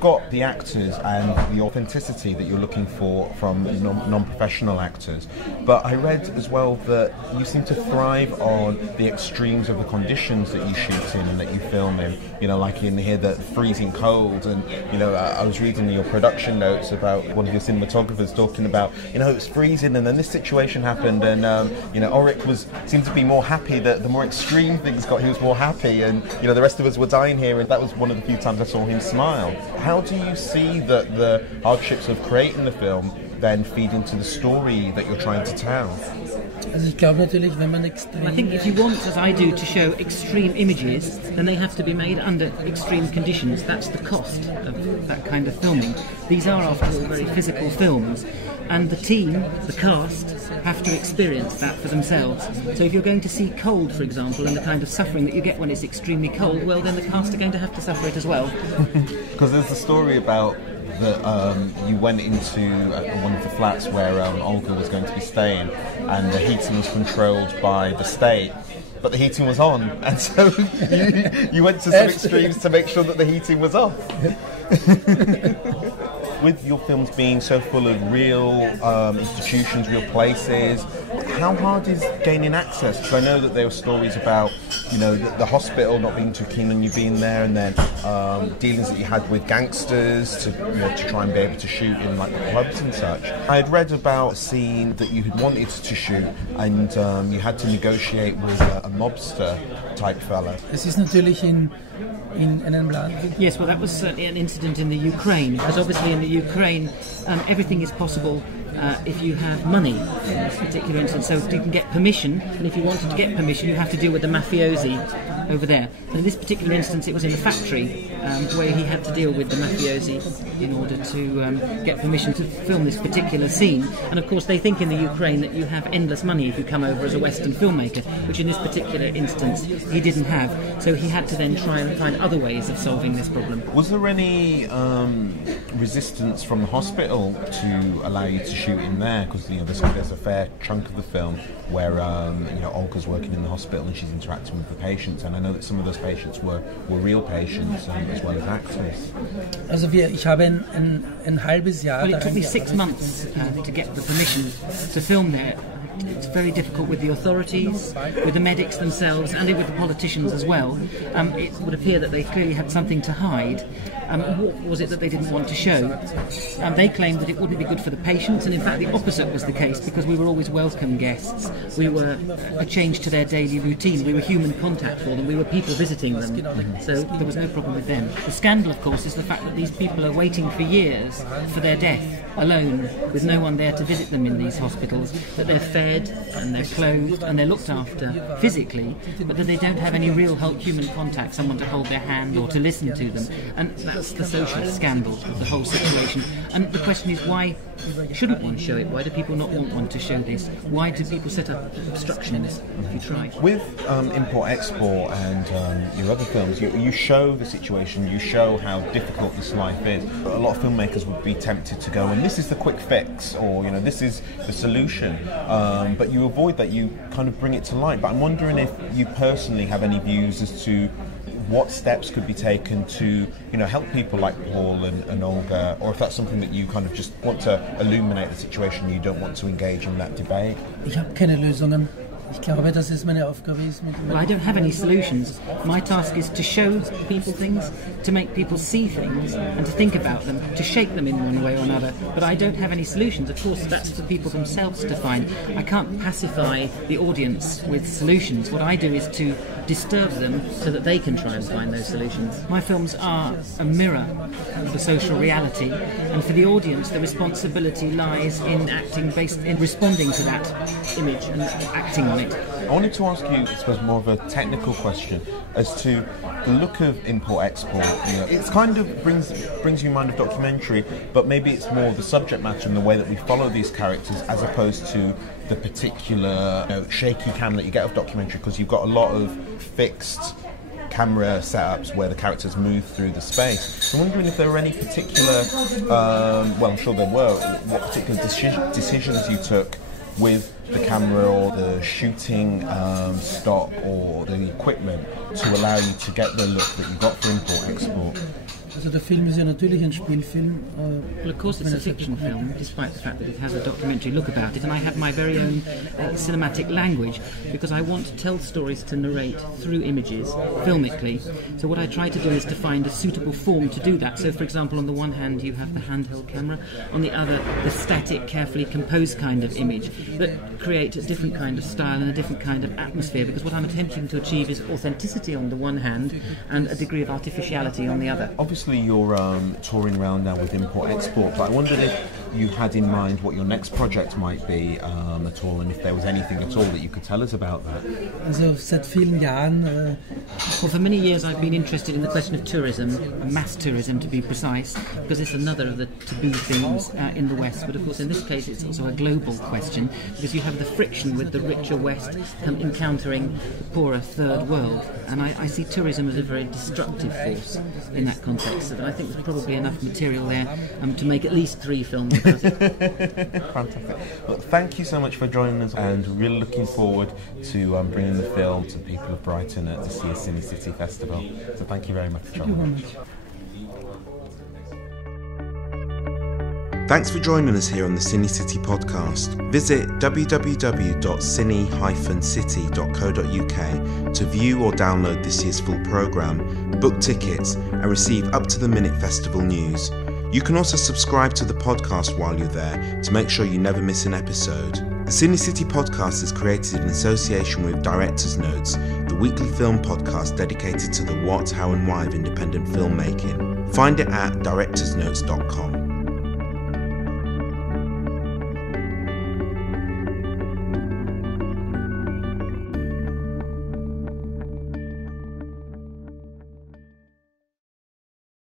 Got the actors and the authenticity that you're looking for from non-professional actors, but I read as well that you seem to thrive on the extremes of the conditions that you shoot in and that you film in. You know, like in here, the freezing cold, and you know, I was reading your production notes about one of your cinematographers talking about, you know, it was freezing and then this situation happened, and you know, Ulrich seemed to be more happy that the more extreme things got, he was more happy, and you know, the rest of us were dying here, and that was one of the few times I saw him smile. How do you see that the hardships of creating the film then feed into the story that you're trying to tell? I think if you want, as I do, to show extreme images, then they have to be made under extreme conditions. That's the cost of that kind of filming. These are, after all, very physical films, and the team, the cast, have to experience that for themselves. So if you're going to see cold, for example, and the kind of suffering that you get when it's extremely cold, well, then the cast are going to have to suffer it as well. Because there's a story about that you went into one of the flats where Olga was going to be staying, and the heating was controlled by the state, but the heating was on, and so you went to some extremes to make sure that the heating was off. With your films being so full of real institutions, real places, how hard is gaining access? Because I know that there were stories about, you know, the hospital not being too keen on you being there, and then dealings that you had with gangsters to try and be able to shoot in like the clubs and such. I had read about a scene that you had wanted to shoot, and you had to negotiate with a mobster type fella. Es ist natürlich in einem Land. Yes, well, that was certainly an incident in the Ukraine, because obviously in the Ukraine everything is possible if you have money in this particular instance. So if you can get permission, and if you wanted to get permission, you have to deal with the mafiosi over there. And in this particular instance, it was in a factory where he had to deal with the mafiosi in order to get permission to film this particular scene. And of course, they think in the Ukraine that you have endless money if you come over as a Western filmmaker, which in this particular instance he didn't have. So he had to then try and find other ways of solving this problem. Was there any resistance from the hospital to allow you to shoot in there? Because you know, there's a fair chunk of the film where you know, Olga's working in the hospital and she's interacting with the patients, and I know that some of those patients were real patients as well as actors. Ich habe ein halbes Jahr. Well, it took me 6 months to get the permission to film there. It's very difficult with the authorities, with the medics themselves, and with the politicians as well. It would appear that they clearly had something to hide. What was it that they didn't want to show? They claimed that it wouldn't be good for the patients, and in fact the opposite was the case, because we were always welcome guests. We were a change to their daily routine. We were human contact for them. We were people visiting them. So there was no problem with them. The scandal, of course, is the fact that these people are waiting for years for their death, alone, with no one there to visit them in these hospitals, that they're fed and they're clothed and they're looked after physically, but that they don't have any real human contact, someone to hold their hand or to listen to them. And that's the social scandal of the whole situation. And the question is, why shouldn't one show it? Why do people not want one to show this? Why do people set up obstructions if you try? With import-export and your other films, you show the situation, you show how difficult this life is. A lot of filmmakers would be tempted to go, and this is the quick fix, or you know, this is the solution. But you avoid that, you kind of bring it to light. But I'm wondering if you personally have any views as to what steps could be taken to, you know, help people like Paul and Olga, or if that's something that you kind of just want to illuminate the situation, you don't want to engage in that debate. Ich habe keine Lösungen. Well, I don't have any solutions. My task is to show people things, to make people see things, and to think about them, to shape them in one way or another. But I don't have any solutions. Of course, that's for people themselves to find. I can't pacify the audience with solutions. What I do is to disturb them so that they can try and find those solutions. My films are a mirror of the social reality, and for the audience, the responsibility lies in acting based in responding to that image and acting on it. I wanted to ask you, I suppose, more of a technical question as to the look of import-export. You know, it's kind of brings you in mind of documentary, but maybe it's more the subject matter and the way that we follow these characters as opposed to the particular shaky cam that you get of documentary, because you've got a lot of fixed camera setups where the characters move through the space. I'm wondering if there were any particular, well, I'm sure there were, what particular decisions you took with the camera or the shooting stock or the equipment to allow you to get the look that you got for import-export. Also der Film ist ja natürlich ein Spielfilm. Well, of course it's a fiction film, despite the fact that it has a documentary look about it, and I have my very own cinematic language, because I want to tell stories to narrate through images, filmically. So what I try to do is to find a suitable form to do that. So, for example, on the one hand you have the handheld camera, on the other the static, carefully composed kind of image that create a different kind of style and a different kind of atmosphere, because what I'm attempting to achieve is authenticity on the one hand and a degree of artificiality on the other. Obviously you're touring around now with import-export, but I wondered if you had in mind what your next project might be at all, and if there was anything at all that you could tell us about that. Also seit vielen Jahren. Well, for many years I've been interested in the question of tourism, mass tourism to be precise, because it's another of the taboo things in the West, but of course in this case it's also a global question, because you have the friction with the richer West encountering the poorer third world, and I see tourism as a very destructive force in that context, and I think there's probably enough material there to make at least 3 films about it. Fantastic. Well, thank you so much for joining us, and really looking forward to bringing the film to the people of Brighton at the CineCity Festival. So thank you very much for joining us. Thanks for joining us here on the CineCity podcast. Visit www.cine-city.co.uk to view or download this year's full programme, book tickets and receive up-to-the-minute festival news. You can also subscribe to the podcast while you're there to make sure you never miss an episode. The CineCity podcast is created in association with Director's Notes, the weekly film podcast dedicated to the what, how and why of independent filmmaking. Find it at directorsnotes.com.